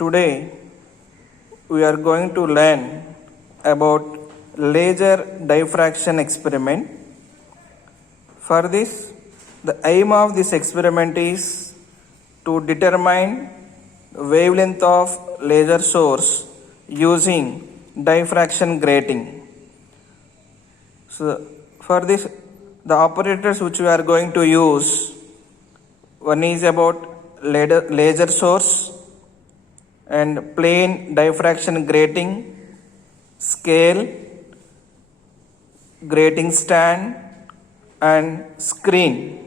Today we are going to learn about laser diffraction experiment. For this, the aim of this experiment is to determine the wavelength of laser source using diffraction grating. So for this, the operators which we are going to use, one is about laser source and plane diffraction grating, scale, grating stand and screen.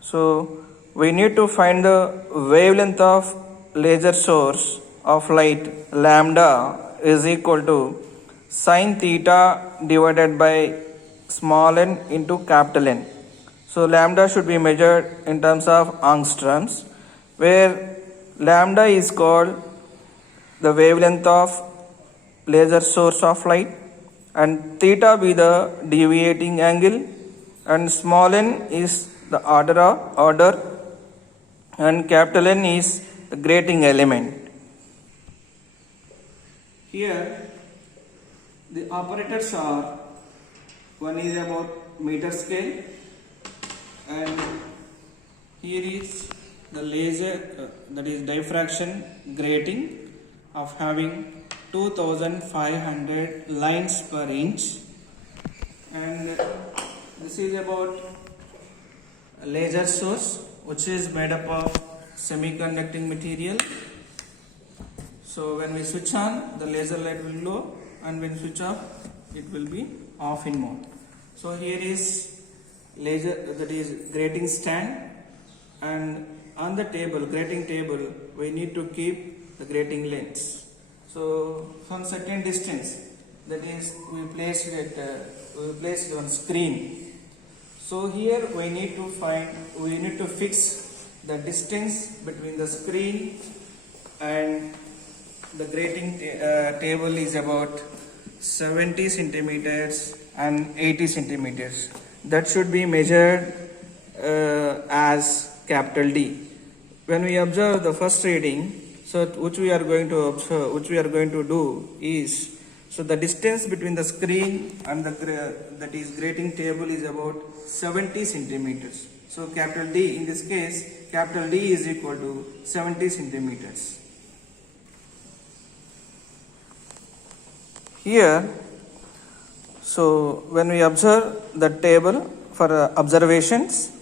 So we need to find the wavelength of laser source of light lambda is equal to sin theta divided by small n into capital N. So lambda should be measured in terms of angstroms, where lambda is called the wavelength of laser source of light and theta be the deviating angle and small n is the order and capital N is the grating element. Here the operators are, one is about meter scale and here is the laser that is diffraction grating of having 2500 lines per inch, and this is about a laser source which is made up of semiconducting material. So when we switch on, the laser light will glow, and when switch off, it will be off in mode. So here is laser, that is grating stand, and on the table, grating table, we need to keep the grating lengths. So from certain distance, that is we placed on screen. So here we need to fix the distance between the screen and the grating table is about 70 centimeters and 80 centimeters. That should be measured as capital D. When we observe the first reading, so which we are going to do is, so the distance between the screen and that is grating table is about 70 centimeters. So capital D, in this case, capital D is equal to 70 centimeters. Here, so when we observe the table for observations,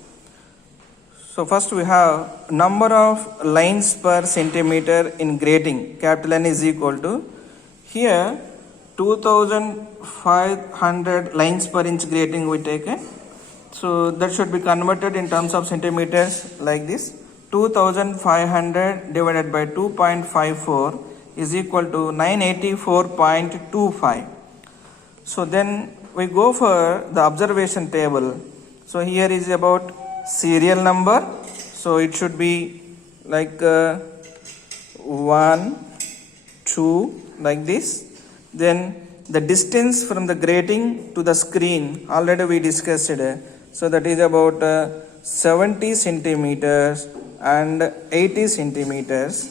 so first we have number of lines per centimeter in grating, capital N is equal to, here 2500 lines per inch grating we taken. So that should be converted in terms of centimeters like this. 2500 divided by 2.54 is equal to 984.25. So then we go for the observation table. So here is about serial number. So it should be like 1, 2 like this. Then the distance from the grating to the screen already we discussed it. So that is about 70 centimeters and 80 centimeters.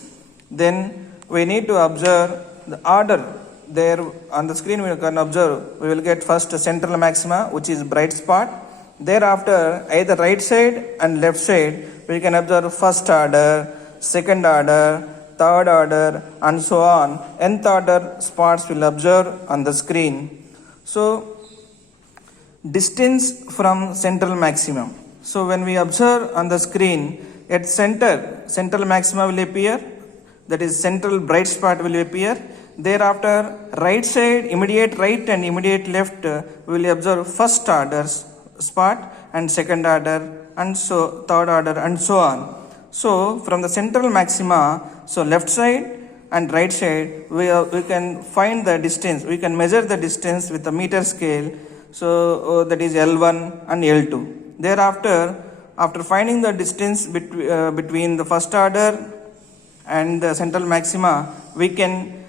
Then we need to observe the order. There on the screen we can observe, we will get first central maxima which is bright spot. Thereafter either right side and left side we can observe first order, second order, third order and so on. Nth order spots will observe on the screen. So distance from central maximum. So when we observe on the screen, at central maxima will appear, that is central bright spot will appear. Thereafter right side, immediate right and immediate left we will observe first order spot and second order and so third order and so on. So from the central maxima, so left side and right side we can find the distance, we can measure the distance with the meter scale. So that is L1 and L2. Thereafter, after finding the distance between the first order and the central maxima, we can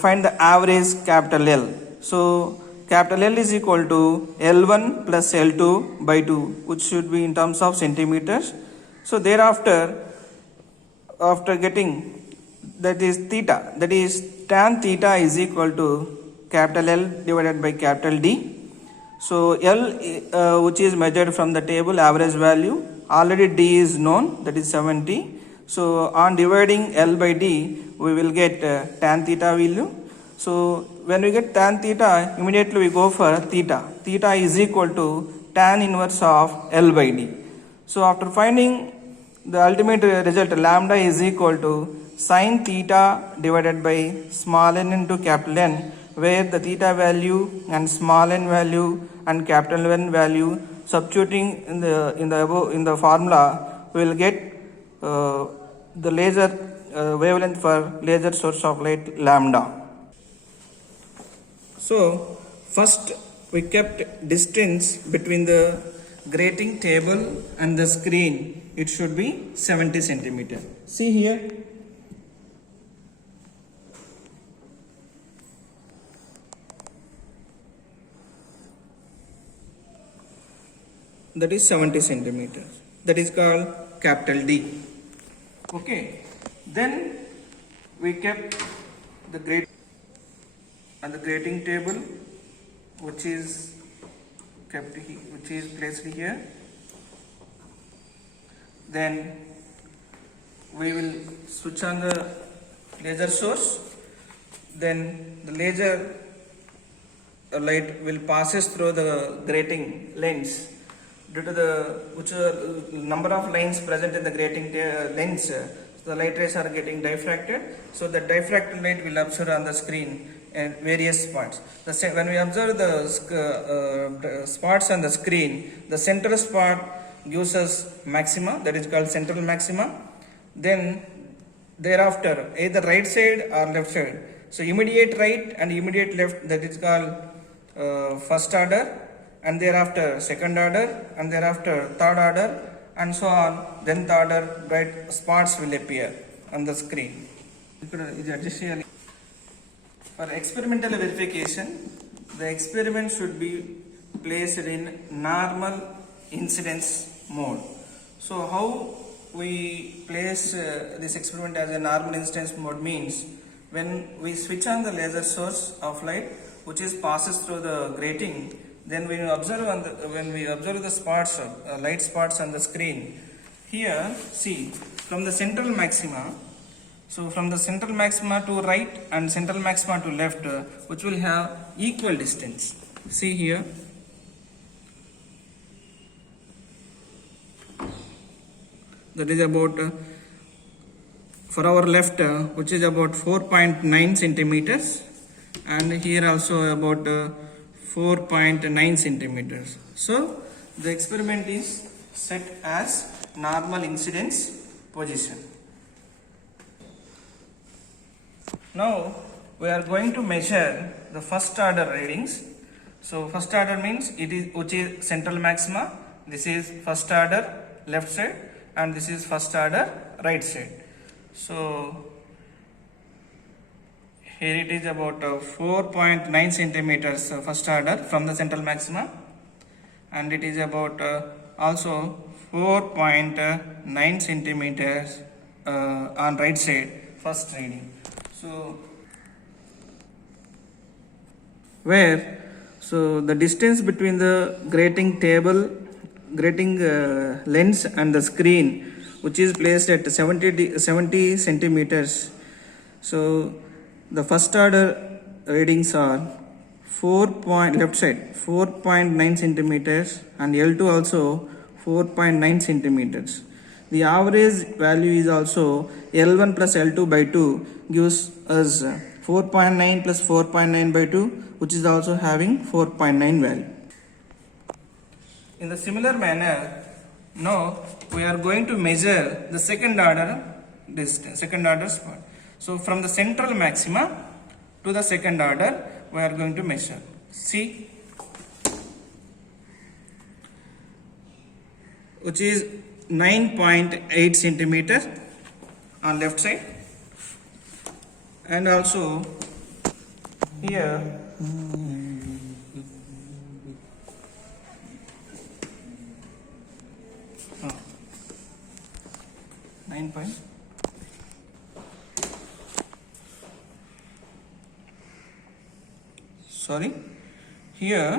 find the average capital L. So capital L is equal to L1 plus L2 by 2, which should be in terms of centimeters. So thereafter, after getting that is theta, that is tan theta is equal to capital L divided by capital D. So L which is measured from the table average value, already D is known, that is 70. So on dividing L by D we will get tan theta value. So when we get tan theta, immediately we go for theta. Theta is equal to tan inverse of L by D. So after finding the ultimate result, lambda is equal to sin theta divided by small n into capital N, where the theta value and small n value and capital N value substituting in the formula, we will get the laser wavelength for laser source of light lambda. So first we kept distance between the grating table and the screen. It should be 70 centimeter. See here. That is 70 centimeters. That is called capital D. Okay. Then we kept the grate and the grating table, which is placed here. Then we will switch on the laser source. Then the laser light will passes through the grating lens. Due to the number of lines present in the grating lens, the light rays are getting diffracted. So the diffracted light will observe on the screen and various spots. When we observe the spots on the screen, the central spot gives us maxima, that is called central maxima. Then thereafter either right side or left side. So immediate right and immediate left, that is called first order, and thereafter second order, and thereafter third order, and so on. Then the order bright spots will appear on the screen. For experimental verification, the experiment should be placed in normal incidence mode. So how we place this experiment as a normal incidence mode means, when we switch on the laser source of light which is passes through the grating, then when we observe the spots, light spots on the screen, here see from the central maxima. So from the central maxima to right and central maxima to left, which will have equal distance. See here. That is about for our left, which is about 4.9 centimeters, and here also about 4.9 centimeters. So the experiment is set as normal incidence position. Now we are going to measure the first order readings. So first order means which is central maxima. This is first order left side, and this is first order right side. So here it is about 4.9 centimeters first order from the central maxima, and it is about also 4.9 centimeters on right side first reading. So the distance between the grating table, grating lens and the screen, which is placed at 70 centimeters. So the first order readings are left side 4.9 centimeters and L2 also 4.9 centimeters. The average value is also L1 plus L2 by 2 gives us 4.9 plus 4.9 by 2, which is also having 4.9 value. In the similar manner, now we are going to measure the second order distance, second order spot. So from the central maxima to the second order, we are going to measure. See, which is 9.8 centimeter on left side, and also here 9. sorry, here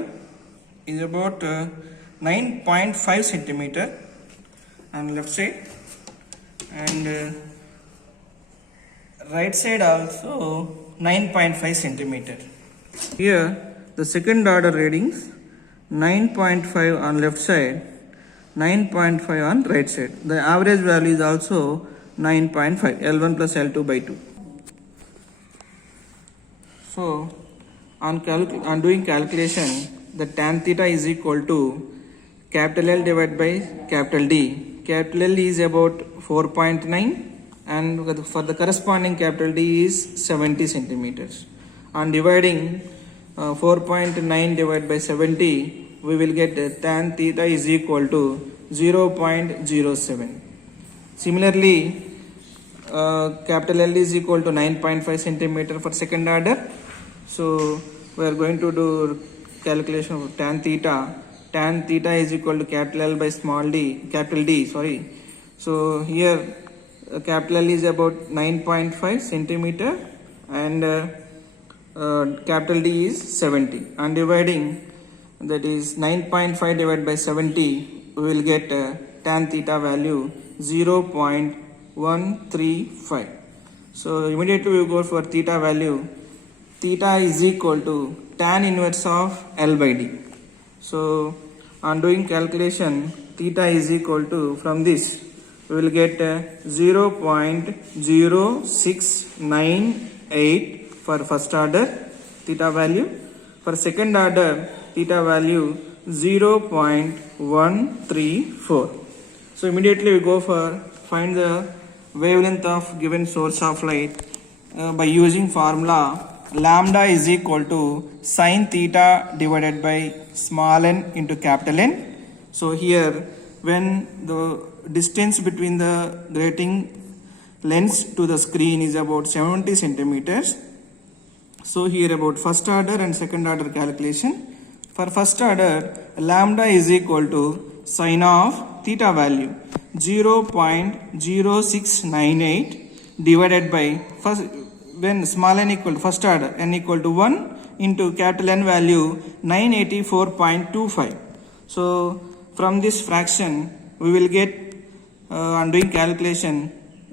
is about 9.5 centimeter on left side, and right side also 9.5 centimeter. Here the second order readings 9.5 on left side, 9.5 on right side. The average value is also 9.5, L1 plus L2 by 2. So on doing calculation, the tan theta is equal to capital L divided by capital D. Capital L is about 4.9 and for the corresponding capital D is 70 centimeters. On dividing 4.9 divided by 70, we will get tan theta is equal to 0.07. Similarly, capital L is equal to 9.5 centimeter for second order. So we are going to do calculation of tan theta. Tan theta is equal to capital L by small d, capital D, sorry. So here capital L is about 9.5 centimeter and capital D is 70. On dividing, that is 9.5 divided by 70, we will get tan theta value 0.135. So immediately we go for theta value. Theta is equal to tan inverse of L by D. So on doing calculation, theta is equal to, from this we will get 0.0698 for first order theta value. For second order theta value 0.134. So immediately we go for find the wavelength of given source of light by using formula lambda is equal to sin theta divided by small n into capital N. So here when the distance between the grating lens to the screen is about 70 centimeters. So here about first order and second order calculation. For first order, lambda is equal to sin of theta value 0.0698 divided by first, when small n equal to first order n equal to 1 into capital N value 984.25. So from this fraction we will get on doing calculation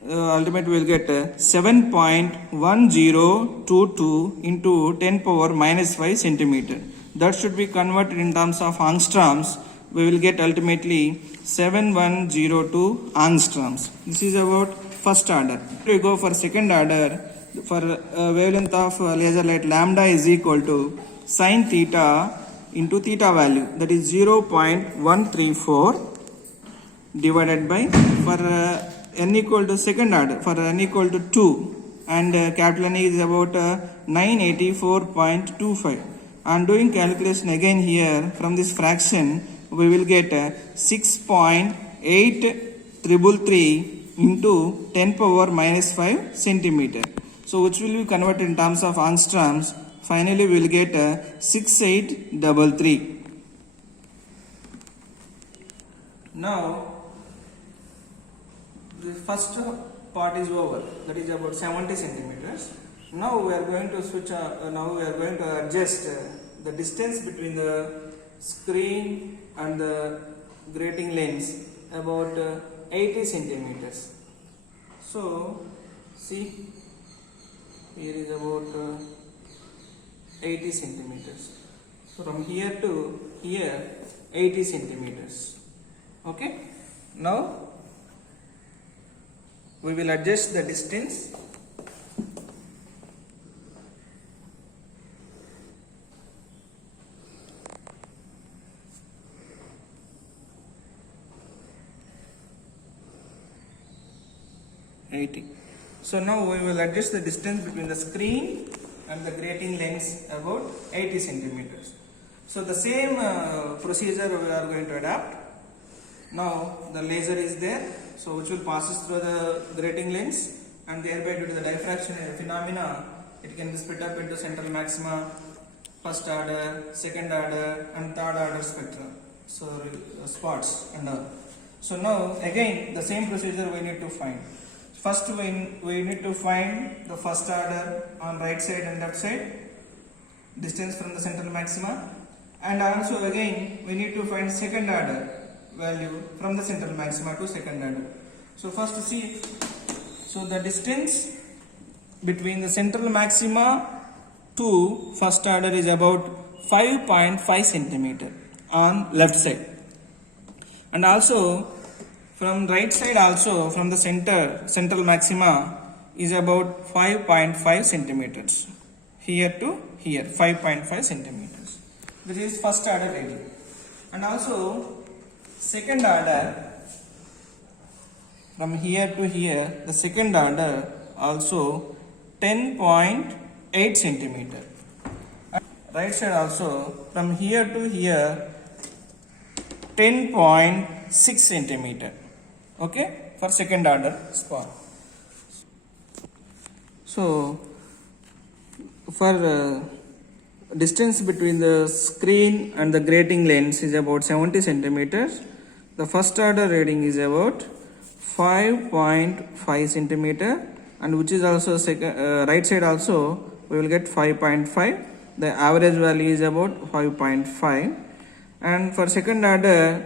ultimately we will get 7.1022 into 10 power minus 5 centimeter. That should be converted in terms of angstroms. We will get ultimately 7102 angstroms. This is about first order. We go for second order. For wavelength of laser light, lambda is equal to sin theta into theta value, that is 0.134 divided by, for n equal to second order, for n equal to 2 and capital N is about 984.25. On doing calculation again here from this fraction we will get 6.8333 into 10 power minus 5 centimeter. So which will be converted in terms of angstroms. Finally we will get 6833. Now the first part is over, that is about 70 centimeters. Now we are going to switch now we are going to adjust the distance between the screen and the grating lens about 80 centimeters. So see, here is about 80 centimeters. So from here to here 80 centimeters. Okay. Now we will adjust the distance. So now we will adjust the distance between the screen and the grating lens about 80 centimeters. So the same procedure we are going to adapt. Now the laser is there, so which will passes through the grating lens, and thereby due to the diffraction phenomena it can be split up into central maxima, first order, second order and third order spectra, so spots and all. So now again the same procedure we need to find. First we need to find the first order on right side and left side. distance from the central maxima, and also again we need to find second order value from the central maxima to second order. So first see, so the distance between the central maxima to first order is about 5.5 centimeter on left side, and also from right side also from the central maxima is about 5.5 centimeters, here to here 5.5 centimeters. This is first order reading. And also second order, from here to here, the second order also 10.8 centimeter. Right side also from here to here 10.6 centimeter. Okay, for second order spot. So for distance between the screen and the grating lens is about 70 centimeters. The first order reading is about 5.5 centimeter, and which is also right side also we will get 5.5. The average value is about 5.5, and for second order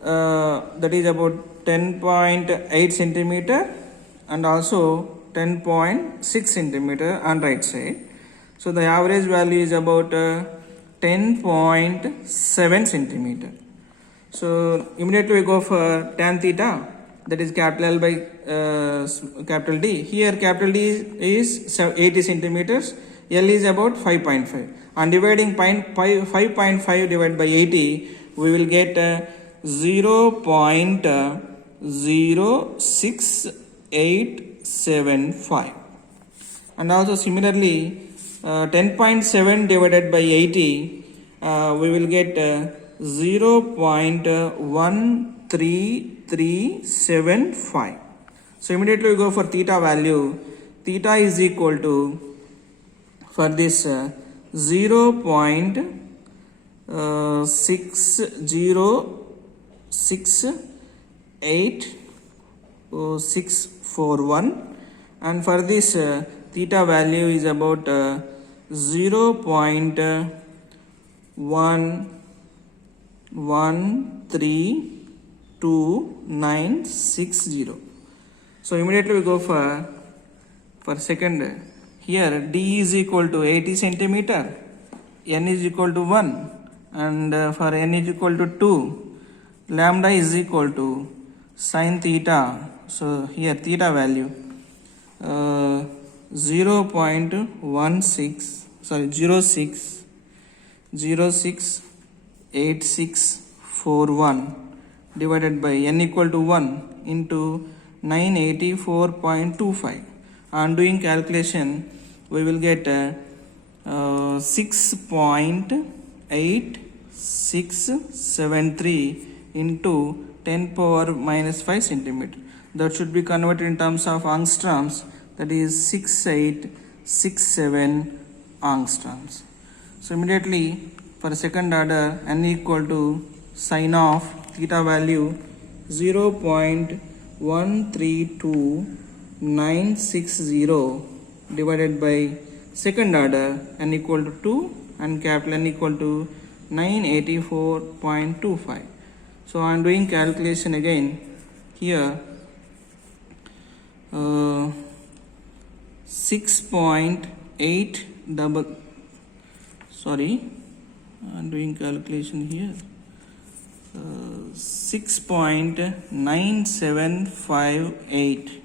that is about 10.8 centimeter and also 10.6 centimeter on right side. So the average value is about 10.7 centimeter. So immediately we go for tan theta, that is capital L by capital D. Here capital D is 80 centimeters, L is about 5.5. On dividing 5.5 divided by 80, we will get 0.06875. And also similarly 10.7 divided by 80, we will get 0.13375. So immediately we go for theta value. Theta is equal to, for this 0.60641, and for this theta value is about 0.113290. So immediately we go for second. Here D is equal to 80 centimeter, N is equal to 1, and for N is equal to 2, lambda is equal to sin theta. So here theta value 068641 divided by N equal to 1 into 984.25. On doing calculation, we will get 6.8673 into 10 power minus 5 centimeter. That should be converted in terms of angstroms, that is 6867 angstroms. So immediately for second order, N equal to sin of theta value 0.132960 divided by second order N equal to 2 and capital N equal to 984.25. So I am doing calculation again here. 6.8 double, sorry, I'm doing calculation here. 6.9758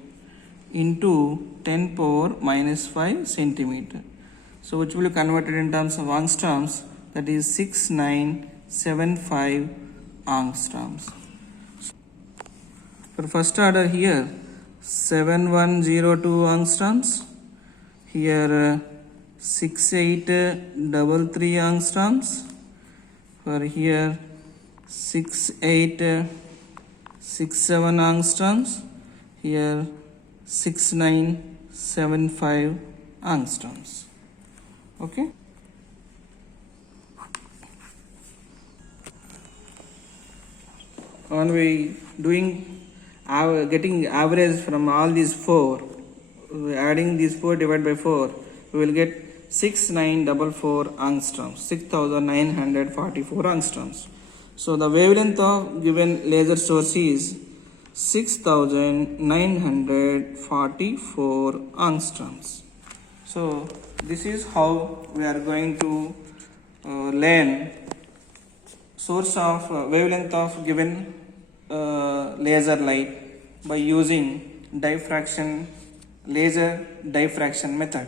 into 10 power minus 5 centimeter. So which will be converted in terms of angstroms, that is 6975 angstroms. For first order here 7102 angstroms, here 6833 angstroms, for here 6867 angstroms, here 6975 angstroms. Okay. On we doing getting average from all these four, adding these 4 divided by 4, we will get 6944 angstroms, 6944 angstroms. So the wavelength of given laser source is 6944 angstroms. So this is how we are going to learn source of wavelength of given laser light by using diffraction, laser diffraction method.